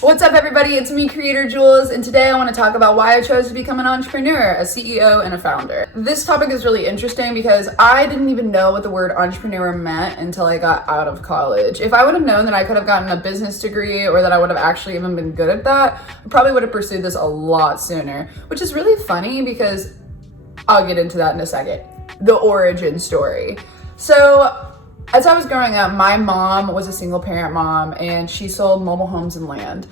What's up, everybody? It's me, Creator Jules, and today I want to talk about why I chose to become an entrepreneur, a CEO, and a founder. This topic is really interesting because I didn't even know what the word entrepreneur meant until I got out of college. If I would have known that I could have gotten a business degree or that I would have actually even been good at that, I probably would have pursued this a lot sooner, which is really funny because I'll get into that in a second. The origin story. So, as I was growing up, my mom was a single parent mom and she sold mobile homes and land.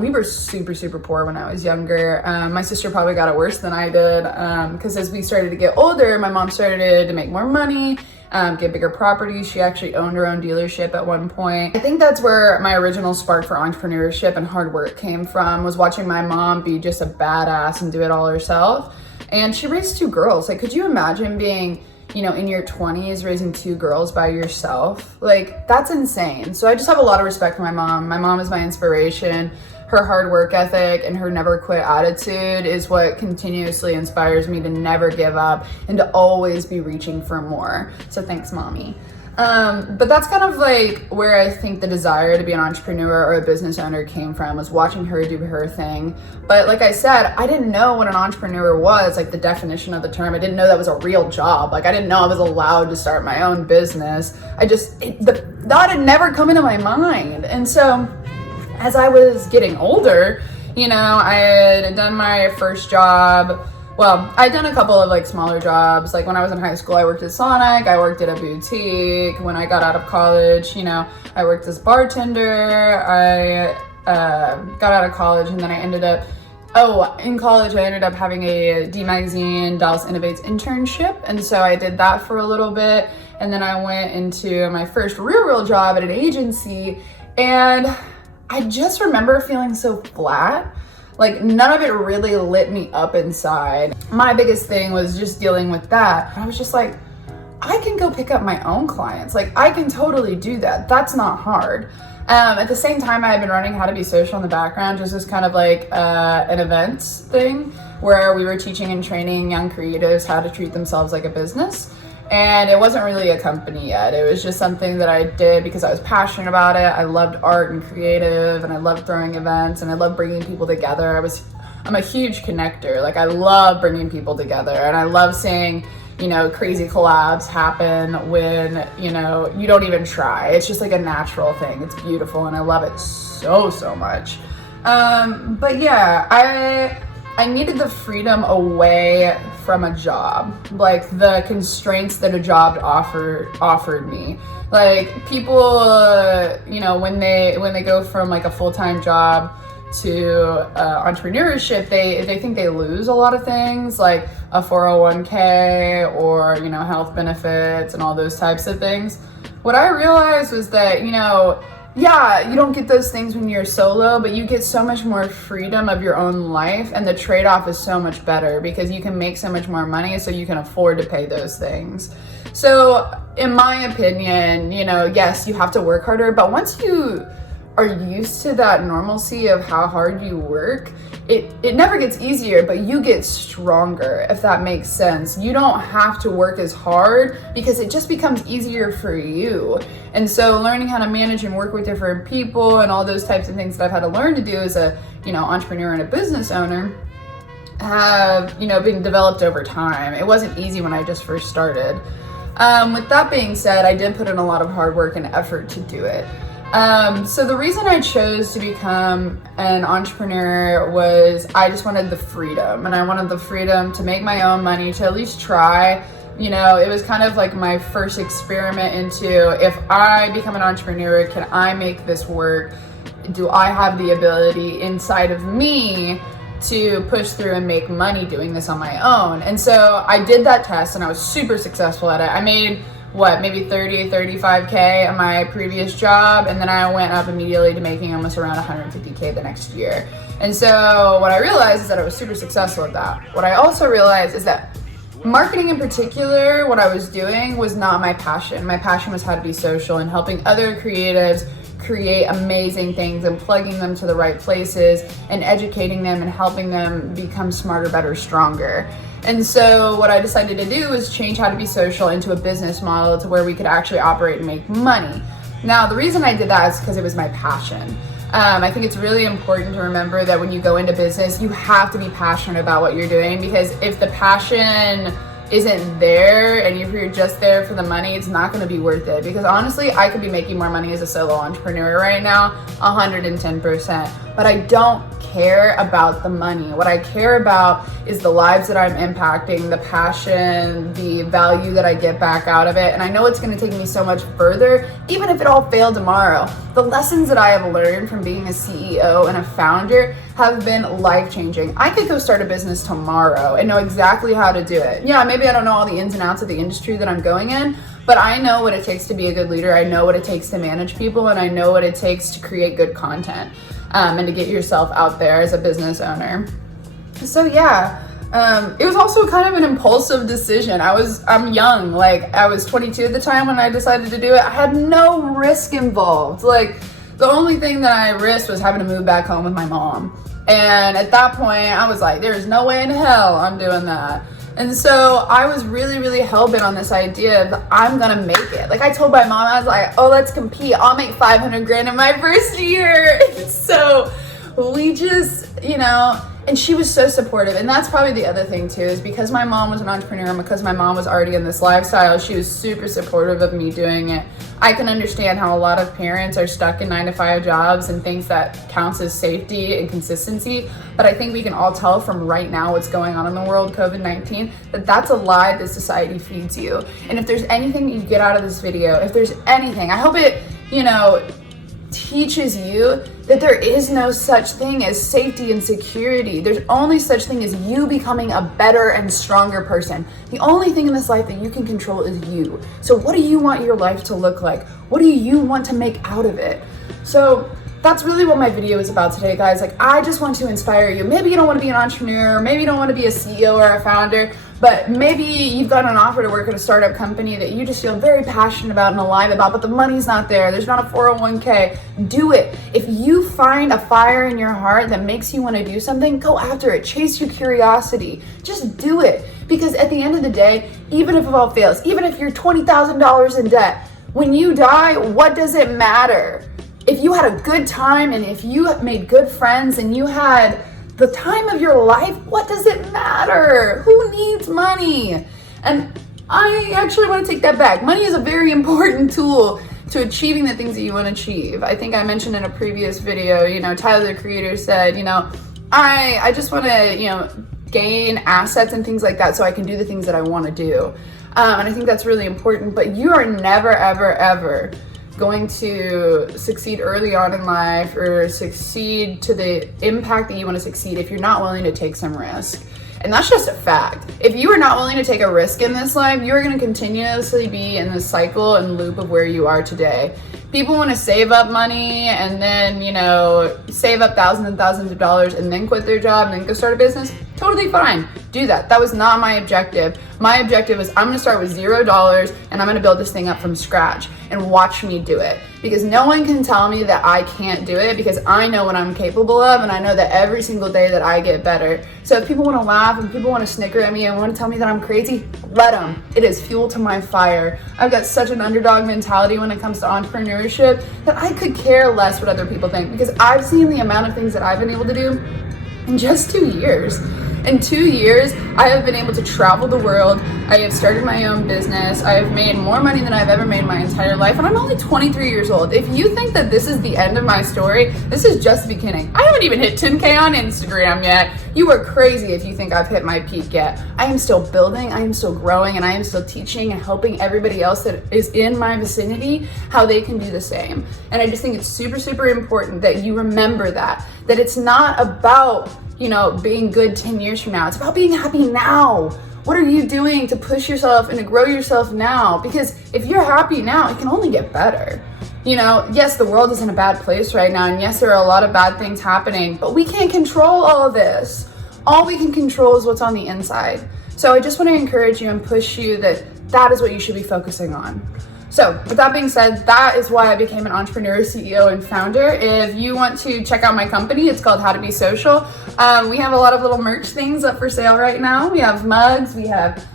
We were super poor when I was younger. My sister probably got it worse than I did because as we started to get older, my mom started to make more money, get bigger properties. She actually owned her own dealership at one point. I think that's where my original spark for entrepreneurship and hard work came from, was watching my mom be just a badass and do it all herself. And she raised two girls. Like, could you imagine being, in your 20s, raising two girls by yourself? Like, that's insane. So I just have a lot of respect for my mom. My mom is my inspiration. Her hard work ethic and her never quit attitude is what continuously inspires me to never give up and to always be reaching for more. So thanks, mommy. But that's kind of like where I think the desire to be an entrepreneur or a business owner came from, was watching her do her thing. But like I said, I didn't know what an entrepreneur was, like the definition of the term. I didn't know that was a real job. Like, I didn't know I was allowed to start my own business. The thought had never come into my mind. And so as I was getting older, I had done my first job. Well, I'd done a couple of smaller jobs. Like when I was in high school, I worked at Sonic, I worked at a boutique. When I got out of college, I worked as bartender. I got out of college and then in college I ended up having a D Magazine Dallas Innovates internship. And so I did that for a little bit. And then I went into my first real job at an agency. And I just remember feeling so flat. Like, none of it really lit me up inside. My biggest thing was just dealing with that. I was just like, I can go pick up my own clients. Like, I can totally do that. That's not hard. At the same time, I had been learning how to be social in the background, just as kind of like an events thing where we were teaching and training young creatives how to treat themselves like a business. And it wasn't really a company yet. It was just something that I did because I was passionate about it. I loved art and creative, and I loved throwing events, and I loved bringing people together. I'm a huge connector. Like, I love bringing people together, and I love seeing, crazy collabs happen when, you don't even try. It's just like a natural thing. It's beautiful, and I love it so much. But yeah, I needed the freedom away from a job, like the constraints that a job offered me. Like, people, when they go from like a full-time job to entrepreneurship, they think they lose a lot of things, like a 401k or health benefits and all those types of things. What I realized was that yeah, you don't get those things when you're solo, but you get so much more freedom of your own life, and the trade-off is so much better because you can make so much more money, so you can afford to pay those things. So in my opinion, yes, you have to work harder, but once you are used to that normalcy of how hard you work, it never gets easier, but you get stronger, if that makes sense. You don't have to work as hard because it just becomes easier for you. And so learning how to manage and work with different people and all those types of things that I've had to learn to do as a, entrepreneur and a business owner have, been developed over time. It wasn't easy when I just first started. With that being said, I did put in a lot of hard work and effort to do it. So the reason I chose to become an entrepreneur was I just wanted the freedom, and I wanted the freedom to make my own money, to at least try. It was kind of like my first experiment into, if I become an entrepreneur, can I make this work? Do I have the ability inside of me to push through and make money doing this on my own? And so I did that test and I was super successful at it. I made maybe 35K at my previous job, and then I went up immediately to making almost around 150K the next year. And so what I realized is that I was super successful at that. What I also realized is that marketing in particular, what I was doing, was not my passion. My passion was how to be social and helping other creatives create amazing things and plugging them to the right places and educating them and helping them become smarter, better, stronger. And so what I decided to do was change how to be social into a business model to where we could actually operate and make money. Now, the reason I did that is because it was my passion. I think it's really important to remember that when you go into business, you have to be passionate about what you're doing, because if the passion isn't there and if you're just there for the money, it's not going to be worth it. Because honestly, I could be making more money as a solo entrepreneur right now, 110%, but I don't care about the money. What I care about is the lives that I'm impacting, the passion, the value that I get back out of it. And I know it's going to take me so much further, even if it all failed tomorrow. The lessons that I have learned from being a CEO and a founder have been life-changing. I could go start a business tomorrow and know exactly how to do it. Yeah, maybe I don't know all the ins and outs of the industry that I'm going in, but I know what it takes to be a good leader. I know what it takes to manage people, and I know what it takes to create good content and to get yourself out there as a business owner. So yeah, it was also kind of an impulsive decision. I'm young, like I was 22 at the time when I decided to do it. I had no risk involved. Like the only thing that I risked was having to move back home with my mom. And at that point I was like, there's no way in hell I'm doing that. And so I was really, really hell-bent on this idea of I'm gonna make it. Like I told my mom, I was like, oh, let's compete. I'll make 500 grand in my first year. So we just, and she was so supportive. And that's probably the other thing too, is because my mom was an entrepreneur and because my mom was already in this lifestyle, she was super supportive of me doing it. I can understand how a lot of parents are stuck in 9-to-5 jobs and thinks that counts as safety and consistency. But I think we can all tell from right now what's going on in the world, COVID-19, that that's a lie that society feeds you. And if there's anything you get out of this video, if there's anything, I hope it, teaches you that there is no such thing as safety and security. There's only such thing as you becoming a better and stronger person. The only thing in this life that you can control is you. So what do you want your life to look like? What do you want to make out of it? So that's really what my video is about today, guys. Like, I just want to inspire you. Maybe you don't want to be an entrepreneur, maybe you don't want to be a CEO or a founder, but maybe you've got an offer to work at a startup company that you just feel very passionate about and alive about, but the money's not there. There's not a 401k. Do it. If you find a fire in your heart that makes you want to do something, go after it. Chase your curiosity. Just do it. Because at the end of the day, even if it all fails, even if you're $20,000 in debt, when you die, what does it matter? If you had a good time and if you made good friends and you had the time of your life, what does it matter? Who needs money? And I actually want to take that back. Money is a very important tool to achieving the things that you want to achieve. I think I mentioned in a previous video, Tyler, the creator, said, I just want to, gain assets and things like that so I can do the things that I want to do. And I think that's really important, but you are never, ever, ever going to succeed early on in life or succeed to the impact that you want to succeed if you're not willing to take some risk. And that's just a fact. If you are not willing to take a risk in this life, you're going to continuously be in the cycle and loop of where you are today. People want to save up money and then, save up thousands and thousands of dollars and then quit their job and then go start a business. Totally fine. Do that. That was not my objective. My objective was I'm going to start with $0 and I'm going to build this thing up from scratch and watch me do it. Because no one can tell me that I can't do it, because I know what I'm capable of and I know that every single day that I get better. So if people want to laugh and people want to snicker at me and want to tell me that I'm crazy, let them. It is fuel to my fire. I've got such an underdog mentality when it comes to entrepreneurship that I could care less what other people think, because I've seen the amount of things that I've been able to do in just 2 years. In 2 years, I have been able to travel the world. I have started my own business. I have made more money than I've ever made my entire life. And I'm only 23 years old. If you think that this is the end of my story, this is just the beginning. I haven't even hit 10K on Instagram yet. You are crazy if you think I've hit my peak yet. I am still building, I am still growing, and I am still teaching and helping everybody else that is in my vicinity how they can do the same. And I just think it's super, super important that you remember that it's not about being good 10 years from now. It's about being happy now. What are you doing to push yourself and to grow yourself now? Because if you're happy now, it can only get better. Yes, the world is in a bad place right now, and yes, there are a lot of bad things happening, but we can't control all of this. All we can control is what's on the inside. So I just want to encourage you and push you that is what you should be focusing on. So with that being said, that is why I became an entrepreneur, CEO, and founder. If you want to check out my company, it's called How to Be Social. We have a lot of little merch things up for sale right now. We have mugs, we have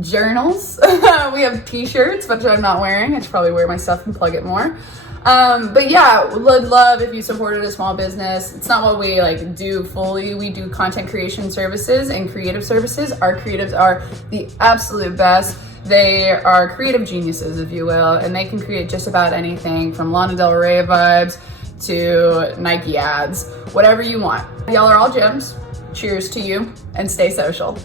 journals, we have t-shirts, which I'm not wearing. I should probably wear my stuff and plug it more. But yeah, would love if you supported a small business. It's not what we like do fully. We do content creation services and creative services. Our creatives are the absolute best. They are creative geniuses, if you will, and they can create just about anything from Lana Del Rey vibes to Nike ads, whatever you want. Y'all are all gems. Cheers to you, and stay social.